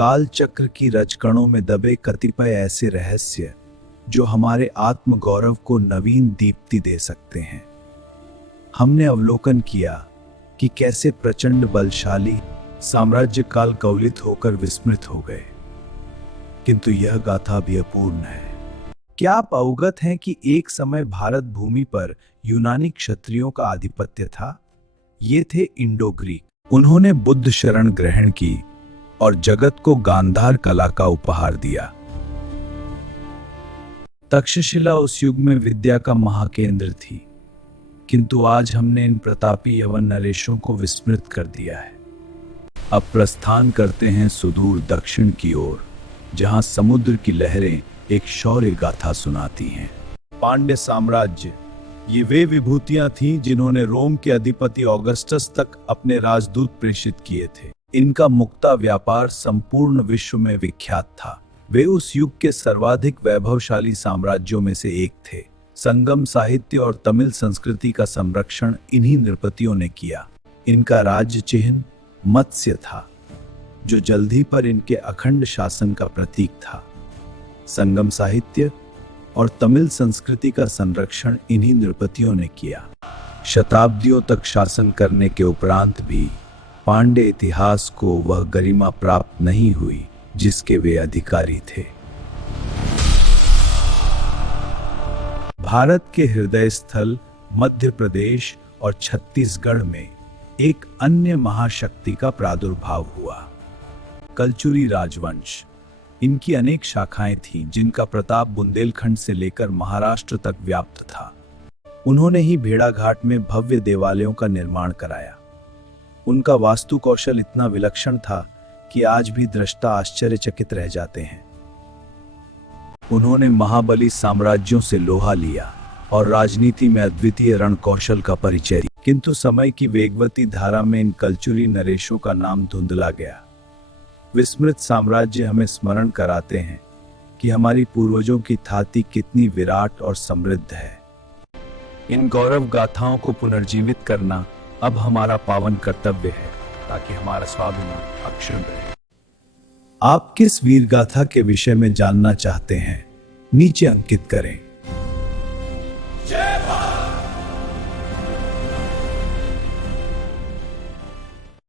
काल चक्र की रजकणों में दबे कतिपय ऐसे रहस्य जो हमारे आत्म गौरव को नवीन दीप्ति दे सकते हैं। हमने अवलोकन किया कि कैसे प्रचंड बलशाली साम्राज्य काल कवलित होकर विस्मृत हो गए, किंतु यह गाथा भी अपूर्ण है। क्या आप अवगत हैं कि एक समय भारत भूमि पर यूनानी क्षत्रियों का आधिपत्य था? ये थे इंडो ग्रीक। उन्होंने बुद्ध शरण ग्रहण की और जगत को गांधार कला का उपहार दिया। तक्षशिला उस युग में विद्या का महाकेंद्र थी, किंतु आज हमने इन प्रतापी यवन नरेशों को विस्मृत कर दिया है। अब प्रस्थान करते हैं सुदूर दक्षिण की ओर, जहां समुद्र की लहरें एक शौर्य गाथा सुनाती हैं। पांड्य साम्राज्य, ये वे विभूतियां थीं जिन्होंने रोम के अधिपति ऑगस्टस तक अपने राजदूत प्रेषित किए थे। इनका मुक्ता व्यापार संपूर्ण विश्व में विख्यात था। वे उस युग के सर्वाधिक वैभवशाली साम्राज्यों में से एक थे। संगम साहित्य और तमिल संस्कृति का संरक्षण इन्हीं नृपतियों ने किया। इनका राज्य चिन्ह मत्स्य था, जो जल्दी पर इनके अखंड शासन का प्रतीक था। संगम साहित्य और तमिल संस्कृति का संरक्षण इन्हीं नृपतियों ने किया। शताब्दियों तक शासन करने के उपरांत भी पांड्य इतिहास को वह गरिमा प्राप्त नहीं हुई जिसके वे अधिकारी थे। भारत के हृदय स्थल मध्य प्रदेश और छत्तीसगढ़ में एक अन्य महाशक्ति का प्रादुर्भाव हुआ, कलचुरी राजवंश। इनकी अनेक शाखाएं थीं, जिनका प्रताप बुंदेलखंड से लेकर महाराष्ट्र तक व्याप्त था। उन्होंने ही भेड़ाघाट में भव्य देवालयों का निर्माण कराया। उनका वास्तु कौशल इतना विलक्षण था कि आज भी दृष्टा आश्चर्यचकित रह जाते हैं। उन्होंने महाबली साम्राज्यों से लोहा लिया और राजनीति में अद्वितीय रण कौशल का परिचय दिया, किंतु समय की वेगवती धारा में इन कलचुरी नरेशों का नाम धुंधला गया। विस्मृत साम्राज्य हमें स्मरण कराते हैं कि हमारी पूर्वजों की थाती कितनी विराट और समृद्ध है। इन गौरव गाथाओं को पुनर्जीवित करना अब हमारा पावन कर्तव्य है, ताकि हमारा स्वाभिमान अक्षुण्ण रहे। आप किस वीर गाथा के विषय में जानना चाहते हैं? नीचे अंकित करें। जय भारत।